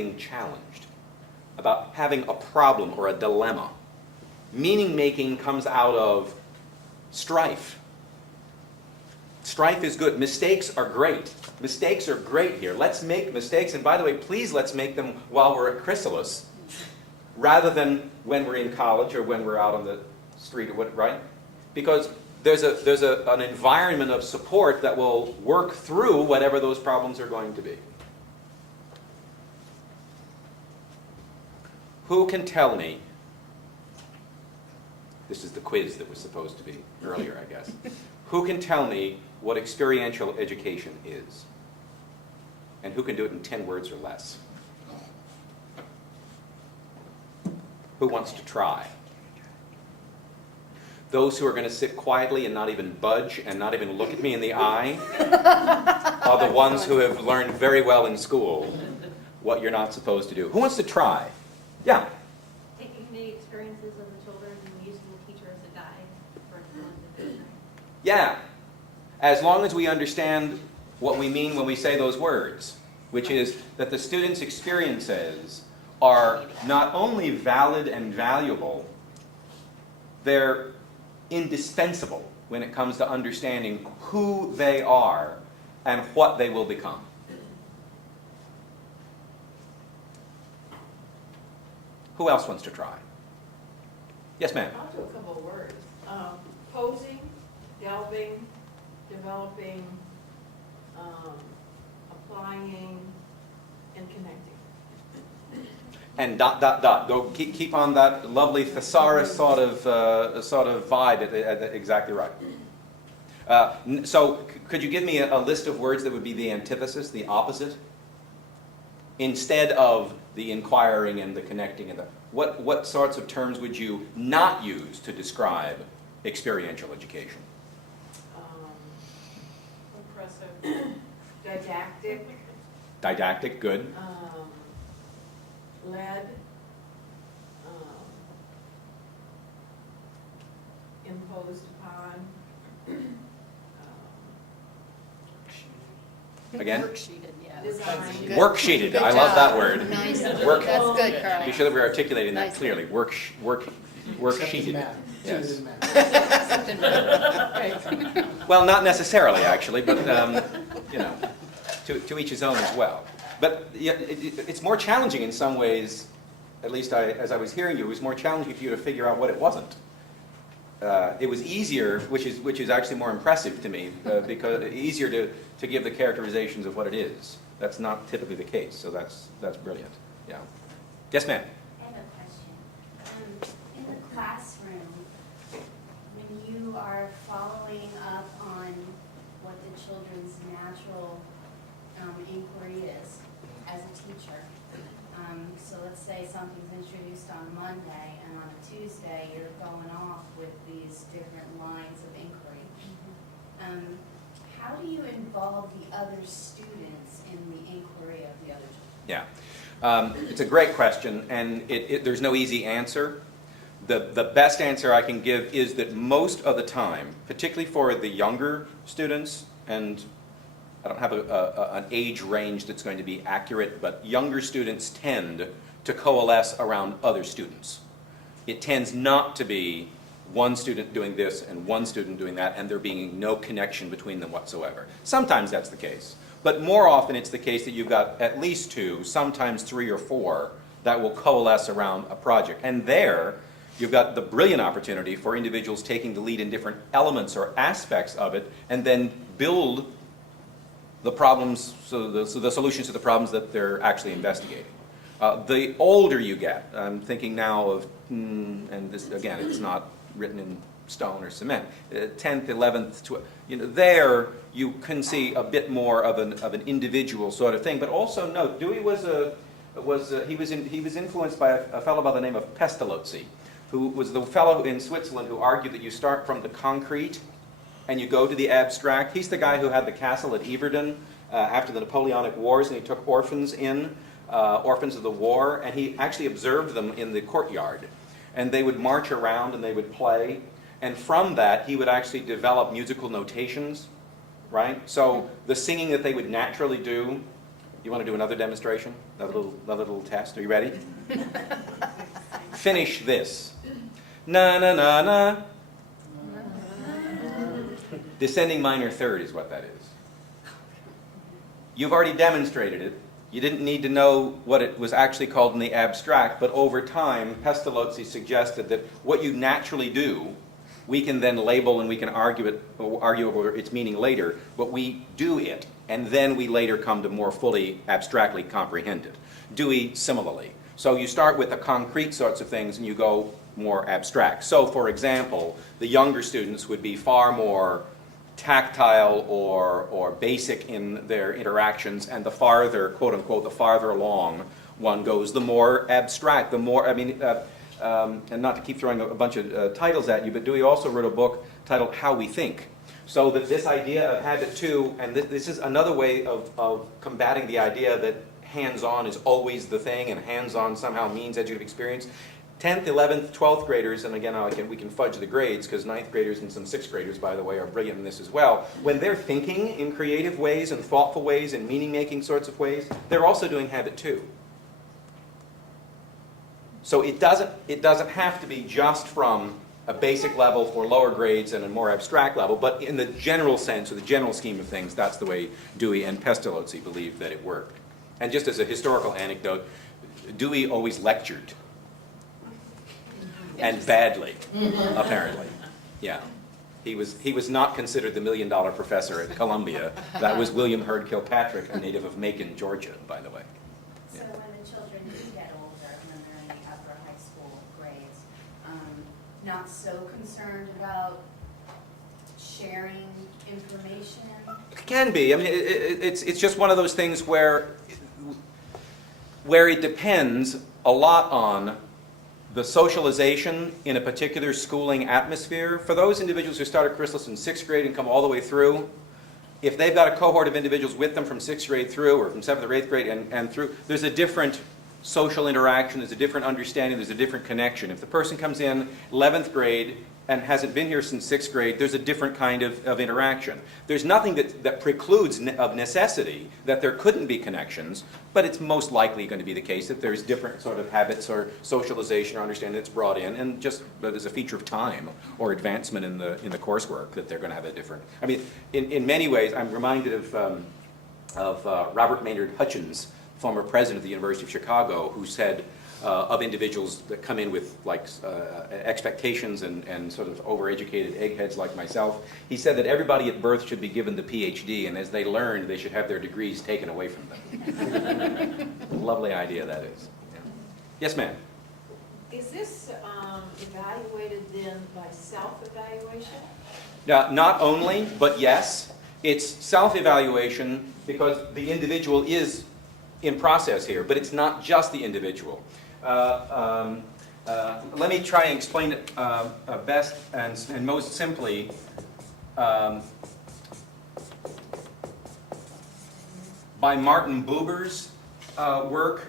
being challenged, about having a problem or a dilemma. Meaning making comes out of strife. Strife is good. Mistakes are great. Mistakes are great here. Let's make mistakes. And by the way, please let's make them while we're at Chrysalis, rather than when we're in college or when we're out on the street, or what, right? Because there's an environment of support that will work through whatever those problems are going to be. Who can tell me, this is the quiz that was supposed to be earlier, I guess. Who can tell me what experiential education is? And who can do it in 10 words or less? Who wants to try? Those who are going to sit quietly and not even budge and not even look at me in the eye are the ones who have learned very well in school what you're not supposed to do. Who wants to try? Yeah. Taking the experiences of the children and using the teacher as a guide for the Yeah. As long as we understand what we mean when we say those words, which is that the students' experiences are not only valid and valuable, they're indispensable when it comes to understanding who they are and what they will become. Who else wants to try? Yes, ma'am. I'll do a couple of words. Posing, delving, developing, applying, and connecting. And ... Go keep on that lovely thesaurus sort of vibe. Exactly right. So could you give me a list of words that would be the antithesis, the opposite, instead of the inquiring and the connecting and the what sorts of terms would you not use to describe experiential education? Impressive. Didactic. Didactic, good. Led. Imposed upon. Again? Worksheeted, yeah. Designed. Good. Worksheeted. Good I love job. that word. Nice. Work. That's good, Carl. Be sure that we're articulating that Nice. clearly. Worksheeted. Yes. Something right. Well, not necessarily, actually, but you know, to each his own as well. But yeah, it's more challenging in some ways. At least as I was hearing you, it was more challenging for you to figure out what it wasn't. It was easier, which is actually more impressive to me, because easier to give the characterizations of what it is. That's not typically the case, so that's brilliant. Yeah. Yes, ma'am. I have a question. In the classroom, when you are following up on what the children's natural inquiry is as a teacher, so let's say something's introduced on Monday, and on a Tuesday you're going off with these different lines of inquiry. How do you involve the other students in the inquiry of the other children? Yeah. It's a great question, and there's no easy answer. The best answer I can give is that most of the time, particularly for the younger students, and I don't have an age range that's going to be accurate, but younger students tend to coalesce around other students. It tends not to be one student doing this and one student doing that, and there being no connection between them whatsoever. Sometimes that's the case, but more often it's the case that you've got at least two, sometimes three or four, that will coalesce around a project. And there, you've got the brilliant opportunity for individuals taking the lead in different elements or aspects of it, and then build the problems, so the solutions to the problems that they're actually investigating. The older you get, I'm thinking now of, and this again, it's not written in stone or cement, 10th, 11th, 12th, there you can see a bit more of an individual sort of thing. But also note, Dewey he was influenced by a fellow by the name of Pestalozzi, who was the fellow in Switzerland who argued that you start from the concrete and you go to the abstract. He's the guy who had the castle at Yverdon after the Napoleonic Wars, and he took orphans of the war, and he actually observed them in the courtyard. And they would march around and they would play, and from that he would actually develop musical notations, right? So the singing that they would naturally do You want to do another demonstration? Another little test? Are you ready? Finish this. Na na na na. Descending minor third is what that is. You've already demonstrated it. You didn't need to know what it was actually called in the abstract, but over time, Pestalozzi suggested that what you naturally do, we can then label and we can argue over its meaning later, but we do it, and then we later come to more fully abstractly comprehend it. Dewey similarly. So you start with the concrete sorts of things and you go more abstract. So for example, the younger students would be far more tactile or basic in their interactions, and the farther, quote unquote, the farther along one goes, the more abstract, the more, and not to keep throwing a bunch of titles at you, but Dewey also wrote a book titled How We Think. So that this idea of habit two, and this is another way of combating the idea that hands-on is always the thing, and hands-on somehow means educative experience. 10th, 11th, 12th graders, and again we can fudge the grades because 9th graders and some 6th graders, by the way, are brilliant in this as well. When they're thinking in creative ways and thoughtful ways and meaning-making sorts of ways, they're also doing habit two. So it doesn't have to be just from a basic level for lower grades and a more abstract level, but in the general sense or the general scheme of things, that's the way Dewey and Pestalozzi believed that it worked. And just as a historical anecdote, Dewey always lectured. And badly, apparently. Yeah. He was not considered the $1 million professor at Columbia. That was William Hurd Kilpatrick, a native of Macon, Georgia, by the way. So when the children do get older, when they're in the upper high school grades, not so concerned about sharing information? It can be. I mean, it's just one of those things where it depends a lot on the socialization in a particular schooling atmosphere. For those individuals who start at Chrysalis in 6th grade and come all the way through, if they've got a cohort of individuals with them from 6th grade through, or from 7th or 8th grade and through, there's a different social interaction, there's a different understanding, there's a different connection. If the person comes in 11th grade and hasn't been here since 6th grade, there's a different kind of interaction. There's nothing that precludes of necessity that there couldn't be connections, but it's most likely going to be the case that there's different sort of habits or socialization or understanding that's brought in, and just as a feature of time or advancement in the coursework that they're going to have a different. I mean, in many ways, I'm reminded of Robert Maynard Hutchins, former president of the University of Chicago, who said of individuals that come in with expectations and sort of overeducated eggheads like myself, he said that everybody at birth should be given the PhD, and as they learn, they should have their degrees taken away from them. Lovely idea that is. Yeah. Yes, ma'am. Is this evaluated then by self-evaluation? Not only, but yes. It's self-evaluation because the individual is in process here, but it's not just the individual. Let me try and explain it best and most simply. By Martin Buber's work,